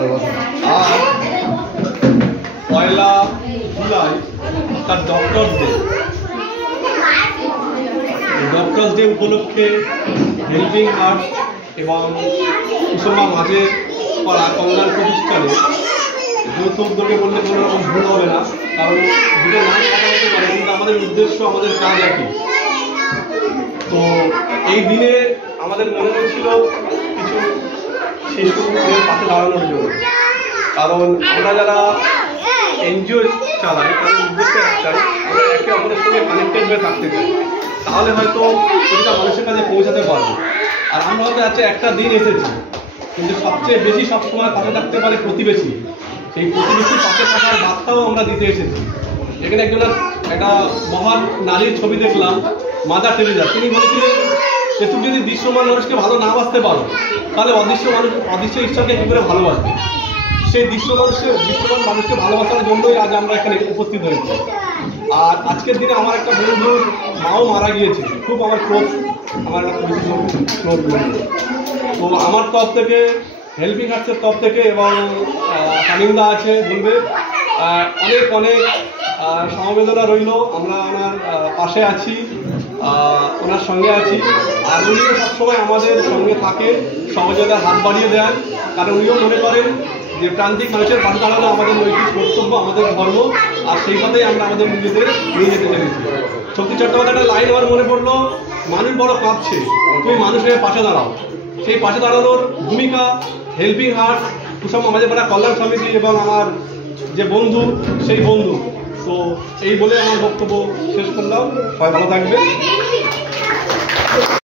আর 1 জুলাই তার doctors day উপলক্ষে helping heart এবং কুসুমা মাঝের পাড়া কল্যাণ প্রতিষ্ঠানে যৌথ উদ্যোগে বললে কোনো রকম ভুল হবে না, কারণ দুটো নাম কাটা হতে পারে কিন্তু আমাদের উদ্দেশ্য আমাদের কাজ একই। তো এই দিনে আমাদের মনে হয়েছিল কিছু শিশুদের পাশে দাঁড়ানোর জন্য, কারণ আমরা যারা এনজিও চালাই তাদের উদ্দেশ্য একটাই, আমরা একে অপরের সঙ্গে কানেক্টেড হয়ে থাকতে চাই, তাহলে হয়তো প্রতিটা মানুষের কাছে পৌঁছাতে পারবো। আর আমরা হয়তো একটা দিন এসেছি, কিন্তু সবচেয়ে বেশি সবসময় পাশে থাকতে পারে প্রতিবেশী। সেই প্রতিবেশীর পাশে থাকার বার্তাও আমরা দিতে এসেছি। এখানে একটা মহান নারীর ছবি দেখলাম, মাদার টেরেসা। তিনি বলেছিলেন যে তুমি যদি দৃশ্যমান মানুষকে ভালো না বাসতে পারো তাহলে অদৃশ্য ঈশ্বরকে কী করে ভালোবাসবে। সেই দৃশ্যমান মানুষকে ভালোবাসার জন্যই আজ আমরা এখানে উপস্থিত হয়েছি। আর আজকের দিনে আমার একটা বন্ধুর মাও মারা গিয়েছে, খুব আমার একটা ক্লোজ বন্ধু। তো আমার তরফ থেকে, হেল্পিং হার্টসের তরফ থেকে এবং তামিমদা আছে বলবে, অনেক সমবেদনা রইল। আমরা ওনার পাশে আছি, ওনার সঙ্গে আছি। আর উনিও সবসময় আমাদের সঙ্গে থাকে, সহযোগিতার হাত বাড়িয়ে দেন, কারণ উনিও মনে করেন যে প্রান্তিক মানুষের পাশে দাঁড়ানো আমাদের নৈতিক কর্তব্য, আমাদের ধর্ম। আর সেইভাবেই আমরা আমাদের নিজেদের নিয়ে যেতে পেরেছি। শক্তি চট্টোপাধ্যায়ের লাইন আমার মনে পড়লো, মানুষ বড় কাঁপছে, তুমি মানুষের পাশে দাঁড়াও। সেই পাশে দাঁড়ানোর ভূমিকা হেল্পিং হার্ট, কুসুমা মাঝের পাড়া কল্যাণ সমিতি এবং আমার যে বন্ধু সেই বন্ধু। তো এই বলে আমার বক্তব্য শেষ করলাম। সবাই ভালো থাকবে।